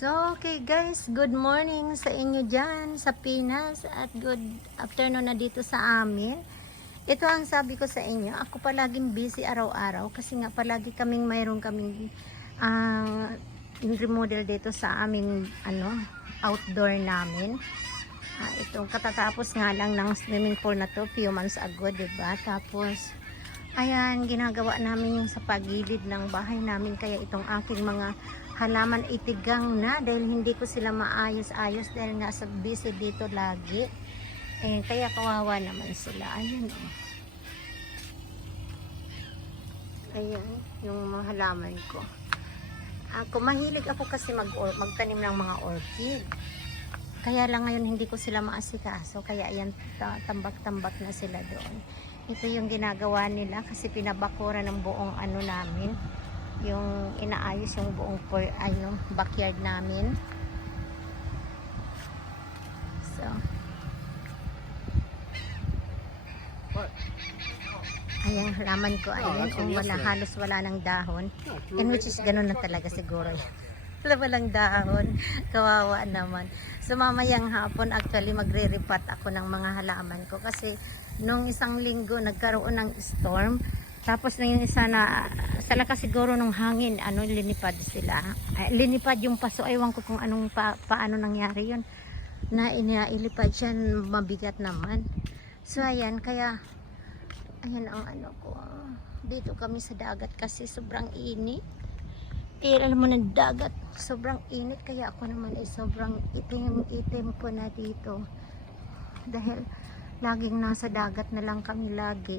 So, okay guys, good morning sa inyo dyan sa Pinas at good afternoon na dito sa amin. Ito ang sabi ko sa inyo, ako palaging busy araw-araw kasi nga palagi mayroon kaming remodel dito sa aming outdoor namin. Itong katatapos nga lang ng swimming pool na to few months ago, diba? Tapos ayan, ginagawa namin yung sa pagilid ng bahay namin, kaya itong aking mga halaman itigang na dahil hindi ko sila maayos-ayos dahil nga sa busy dito lagi. Kaya kawawa naman sila. Ayan ayan yung mga halaman ko. Mahilig ako kasi magtanim ng mga orchid. Kaya lang ngayon hindi ko sila maasikaso, kaya ayan, tambak-tambak na sila doon. Ito yung ginagawa nila kasi pinabakura ng buong namin, yung inaayos yung buong backyard namin. So ayan, halaman ko, ayan, halos wala ng dahon, and which is ganun na talaga siguro walang dahon, kawawa naman. So mamayang hapon actually magre-repat ako ng mga halaman ko kasi nung isang linggo nagkaroon ng storm, tapos na yung isa na sa lakas siguro nung hangin, linipad sila. Linipad yung paso, ewan ko kung anong paano nangyari yun, na ilipad siya, mabigat naman. So ayan, kaya ayan ang ko, dito kami sa dagat kasi sobrang init. Alam mo ng dagat, sobrang init, kaya ako naman ay sobrang itim po na dito dahil laging nasa dagat na lang kami lagi.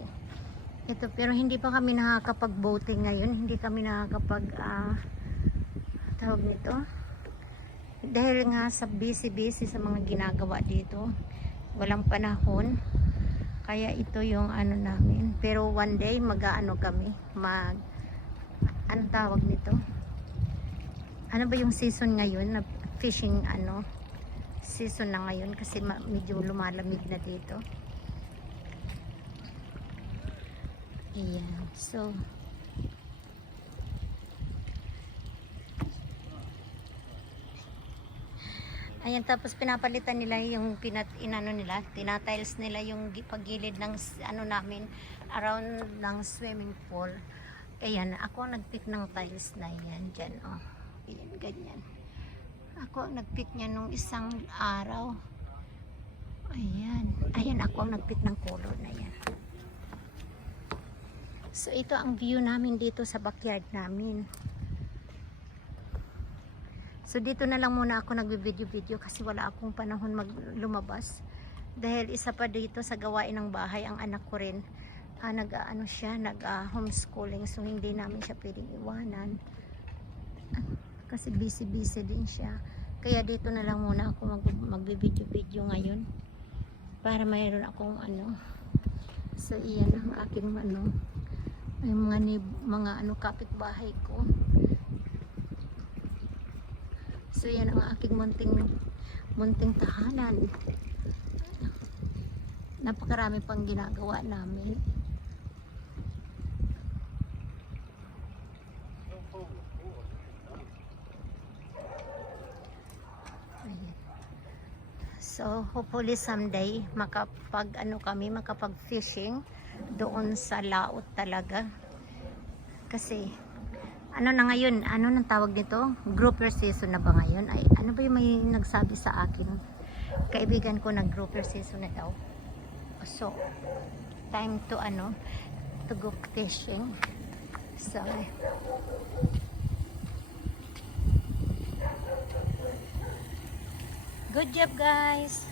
Ito, pero hindi pa kami nakakapag-boating ngayon, hindi kami nakakapag tawag nito dahil nga sa busy sa mga ginagawa dito, walang panahon. Kaya ito yung namin, pero one day kami tawag nito, ano ba yung season ngayon na fishing season na ngayon kasi medyo lumalamig na dito. Ayan, so ayan, tapos pinapalitan nila yung tinatiles nila yung paggilid ng namin around ng swimming pool. Ayan, ako nagpick ng tiles na yan dyan, ayan, ganyan. Ako nagpick niya nung isang araw. Ayan, ako nagpick ng color na yan. So ito ang view namin dito sa backyard namin. So dito na lang muna ako nagbi-video kasi wala akong panahon lumabas. Dahil isa pa dito sa gawain ng bahay, ang anak ko rin homeschooling, so hindi namin siya pwedeng iwanan. Kasi busy din siya. Kaya dito na lang muna ako magbi-video ngayon para mayroon akong So iyan ang aking mga kapitbahay ko. So yan ang aking munting tahanan. Napakarami pang ginagawa namin. Ayan. So hopefully someday makapag fishing doon sa laot talaga. Kasi na ngayon, nang tawag nito? Grouper season na ba ngayon? Ay, ano ba yung may nagsabi sa akin? Kaibigan ko, grouper season na daw. So, time to to go fishing. So, good job guys!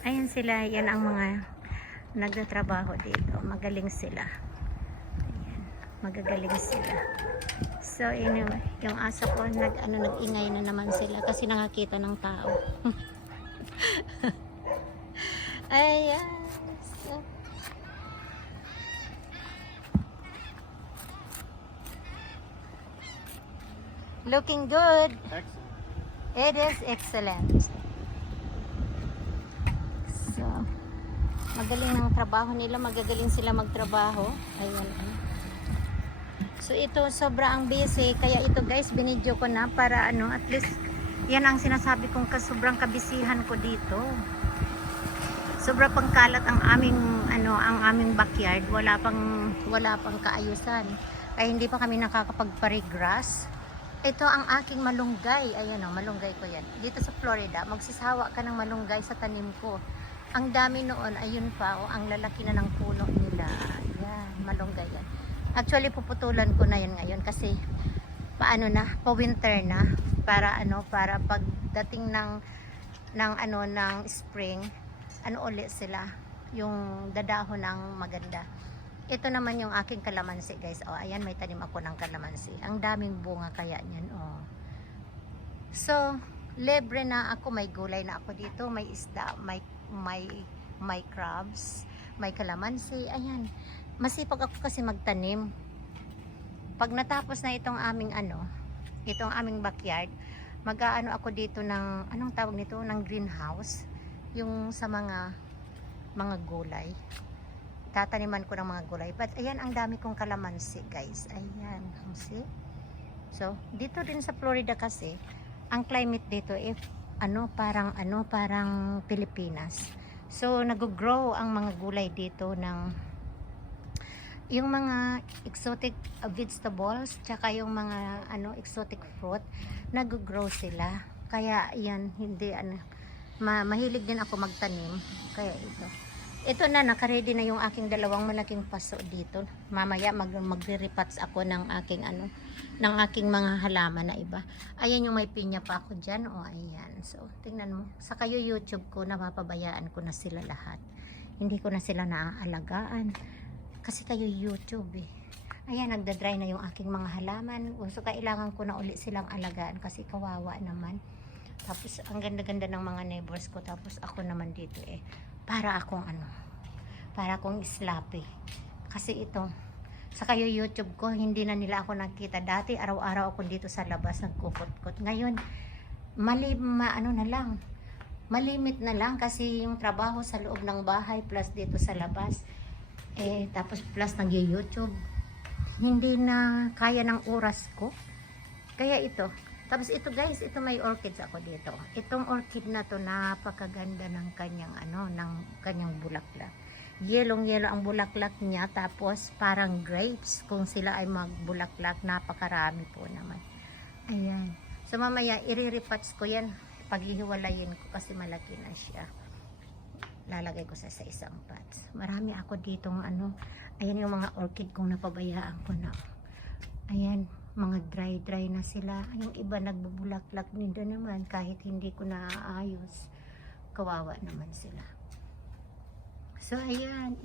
Ayan sila, yan ang mga nagtatrabaho dito. Magaling sila. Magagaling sila. So anyway, yung aso ko nag-ingay na naman sila kasi nakakita ng tao. Ayan. So, looking good. Excellent. It is excellent. So magaling ng trabaho nila, magagaling sila magtrabaho. Ayan. So ito sobrang busy, kaya ito guys binidyo ko na para ano, at least yan ang sinasabi kong sobrang kabisihan ko dito. Sobra pang kalat ang aming ano, ang aming backyard, wala pang kaayusan. Kaya hindi pa kami nakakapagparigrass. Ito ang aking malunggay. Ayan o, malunggay ko yan. Dito sa Florida, magsisawa ka ng malunggay sa tanim ko. Ang dami noon, ayun pa, o, ang lalaki na ng puno nila. Ayan, malunggay yan. Actually, puputulan ko na yan ngayon kasi paano na, pa-winter na. Para ano, para pagdating ng spring, ano ulit sila, yung dadahon ng maganda. Ito naman yung aking kalamansi guys. Oh, ayan, may tanim ako ng kalamansi. Ang daming bunga kaya niyan. Oh. So, libre na ako. May gulay na ako dito. May isda, may crabs, may kalamansi. Ayan. Masipag ako kasi magtanim. Pag natapos na itong aming itong aming backyard, mag-aano ako dito ng, anong tawag nito? Ng greenhouse. Yung sa mga gulay. Tataniman ko ng mga gulay. But ayan, ang dami kong kalamansi guys. Ayan, see? So, dito din sa Florida kasi, ang climate dito parang Pilipinas. So, nag-grow ang mga gulay dito ng yung mga exotic vegetables, tsaka yung mga exotic fruit, nag-grow sila. Kaya yan, hindi mahilig din ako magtanim. Kaya ito na, naka-ready na yung aking dalawang malaking paso dito. Mamaya magre-repats ako ng aking ng aking mga halaman na iba. Ayan yung may pinya pa ako dyan. O, ayan. So, tingnan mo. Sa kayo YouTube ko, napapabayaan ko na sila lahat. Hindi ko na sila naaalagaan. Kasi kayo YouTube eh. Ayan, nagda-dry na yung aking mga halaman. So, kailangan ko na ulit silang alagaan kasi kawawa naman. Tapos, ang ganda-ganda ng mga neighbors ko. Tapos, ako naman dito eh. Para akong sloppy. Kasi ito, sa kayo YouTube ko, hindi na nila ako nakita. Dati, araw-araw ako dito sa labas, nagkukot-kot. Ngayon, malimit na lang kasi yung trabaho sa loob ng bahay plus dito sa labas. Tapos plus nag-YouTube. Hindi na kaya ng oras ko. Kaya ito. Tapos ito guys, ito may orchids ako dito. Itong orchid na to, napakaganda ng kanyang kanyang bulaklak. Yellow ang bulaklak niya, tapos parang grapes kung sila ay magbulaklak, napakarami po naman. Ayan. So mamaya i-repats ko yan, paghihiwalayin ko kasi malaki na siya. Lalagay ko sa isang pots. Marami ako ditong ayan yung mga orchid kong napabayaan ko na. Ayan. Mga dry na sila. Yung iba nagbubulaklak nito naman kahit hindi ko naaayos. Kawawa naman sila. So ayan,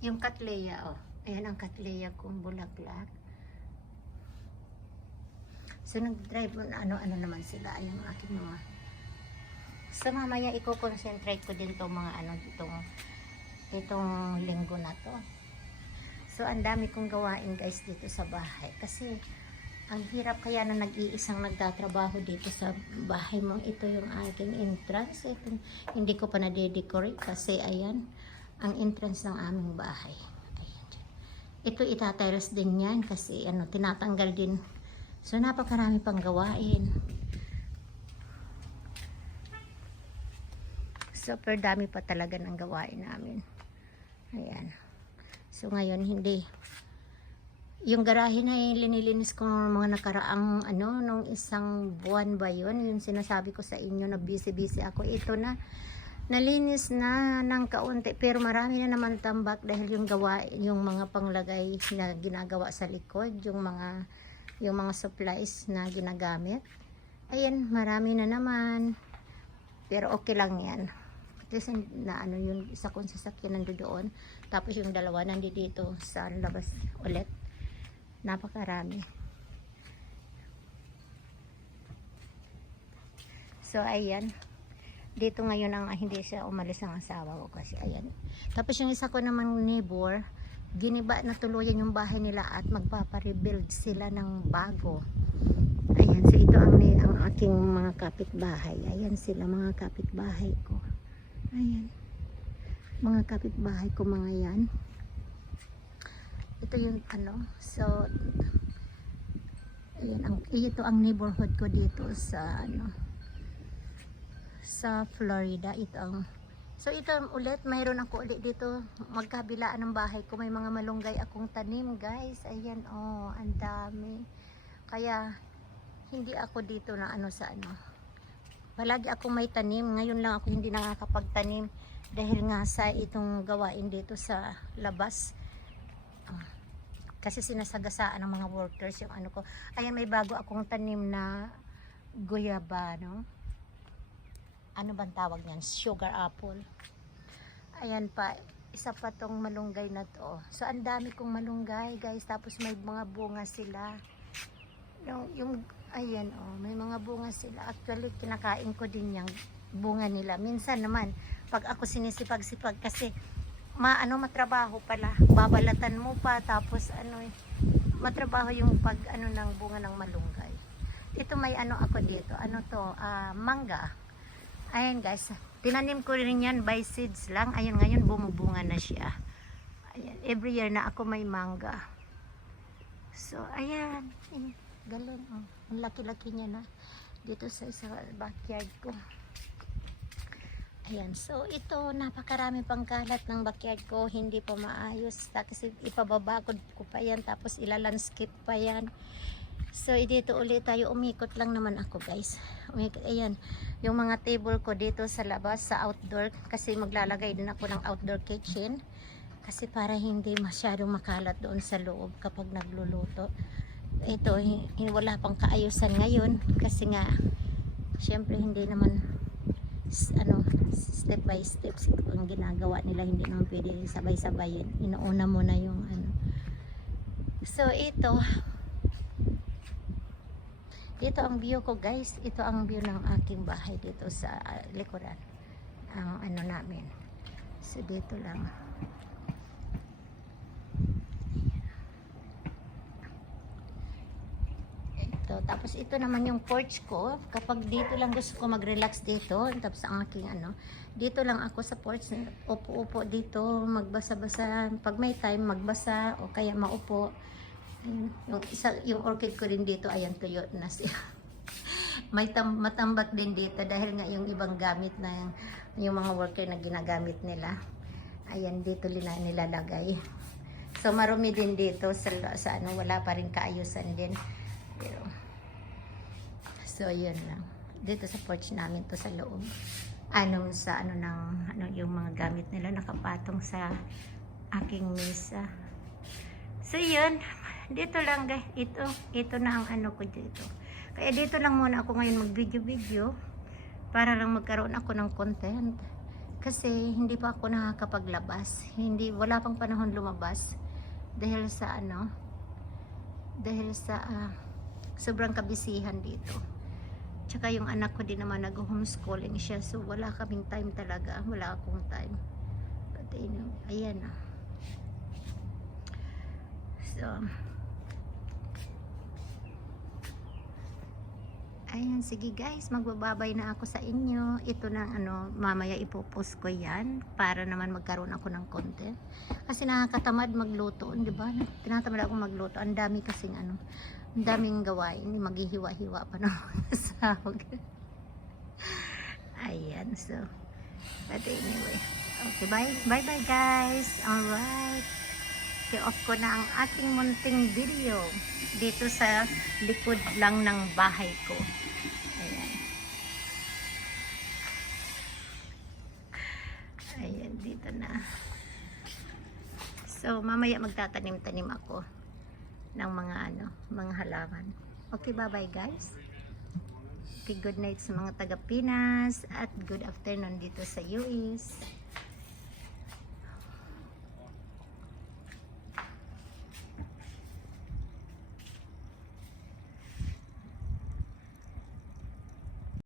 yung Cattleya, oh. Ayan ang Cattleya kong bulaklak. So nag-dry ano naman sila. Ayan ang aking mga. So mamaya i-concentrate ko din tong mga itong linggo na to. So ang dami kong gawain guys dito sa bahay kasi ang hirap kaya na nag-iisang nagtatrabaho dito sa bahay mo. Ito yung aking entrance. Ito, hindi ko pa na-decorate kasi ayan, ang entrance ng aming bahay. Ayan. Ito itatiles din yan kasi tinatanggal din. So napakarami pang gawain. Super dami pa talaga ng gawain namin. Ayan. So ngayon yung garahe na linilinis ko mga nakaraang nung isang buwan ba yun, yung sinasabi ko sa inyo na busy ako. Ito na, nalinis na ng kaunti pero marami na naman tambak dahil yung mga panglagay na ginagawa sa likod, yung mga supplies na ginagamit. Ayan, marami na naman. Pero okay lang yan. Kasi yung isa kong sasakyan nandoon, tapos yung dalawa nandito sa labas ulit. Napakarami. So ayan, dito ngayon hindi siya umalis ng asawa ko kasi ayan. Tapos yung isa ko namang neighbor, giniba na tuluyan yung bahay nila at magpapa-rebuild sila ng bago. Ayan, so ito ang aking mga kapitbahay. Ayan sila mga kapitbahay ko. Ayan, mga kapitbahay ko mga yan. Ito yung so Ayan, ito ang neighborhood ko dito sa ano, sa Florida. So ito ulit, mayroon ako ulit dito magkabilaan ng bahay ko, may mga malunggay akong tanim, guys. Ayan, oh, ang dami. Kaya hindi ako dito na ano sa ano, palagi akong may tanim. Ngayon lang ako hindi nakakapagtanim dahil nga sa itong gawain dito sa labas. Kasi sinasagasaan ng mga workers yung ano ko. Ayan, may bago akong tanim na guyaba, no? Ano bang tawag niyan? Sugar apple. Ayan pa, isa pa tong malunggay na to. So, ang dami kong malunggay, guys. Tapos may mga bunga sila. Ayan, oh, may mga bunga sila. Actually, kinakain ko din yung bunga nila. Minsan naman, pag ako sinisipag-sipag kasi matrabaho pala. Babalatan mo pa, tapos matrabaho yung pag ng bunga ng malunggay. Ito may ako dito. Ano to? Mangga. Ayan, guys. Tinanim ko rin yan by seeds lang. Ayan, ngayon bumubunga na siya. Ayan, every year na ako may mangga. So, ayan. Galing. Oh. Ang laki-laki niya na. Dito sa backyard ko. Ayan, so ito, napakarami pang kalat ng backyard ko, hindi pa maayos. Kasi ipababa ko pa yan, tapos ilalandscape pa yan. So, dito ulit tayo, umikot lang naman ako, guys. Umikot, ayan, yung mga table ko dito sa labas, sa outdoor, kasi maglalagay din ako ng outdoor kitchen. Kasi para hindi masyadong makalat doon sa loob kapag nagluluto. Ito, wala pang kaayusan ngayon, kasi nga, syempre hindi naman step by step ang ginagawa nila, hindi naman pwede sabay-sabay, inuuna mo na yung so ito ang view ko, guys. Ito ang view ng aking bahay dito sa likuran, ang namin. So dito lang. Tapos ito naman yung porch ko. Kapag dito lang gusto ko mag-relax dito, tapos ang aking dito lang ako sa porch, upo-upo dito, magbasa-basa. Pag may time, magbasa o kaya maupo. Yung orchid ko din dito, ayan, tuyo na siya. May matambak din dito dahil nga yung ibang gamit na yung mga worker na ginagamit nila. Ayan, dito nilalagay. So marumi din dito sa wala pa rin kaayusan din. Pero, so yun lang. Dito sa porch namin to sa loob. Yung mga gamit nila nakapatong sa aking mesa. So yun, dito lang, guys. Ito na ang ko dito. Kaya dito lang muna ako ngayon mag-video para lang magkaroon ako ng content. Kasi hindi pa ako nakakapaglabas. Wala pang panahon lumabas dahil sa sobrang kabisihan dito. Tsaka yung anak ko din naman nag-homeschooling siya, so wala kaming time talaga. Wala akong time. But ayan na. So ayan, sige guys, magbababay na ako sa inyo. Ito na mamaya ipopost ko yan para naman magkaroon ako ng content. Kasi nakakatamad magluto, di ba? Tinatamad ako magluto. Ang dami kasing ang daming gawain, maghihiwa-hiwa pa naman sa sahog. Ayan, so but anyway, okay, bye guys. Alright, off ko na ang ating munting video dito sa likod lang ng bahay ko. Ayan, dito na. So mamaya magtatanim-tanim ako ng mga halaman. Okay, bye guys. Okay, good night sa mga taga Pinas at good afternoon dito sa US.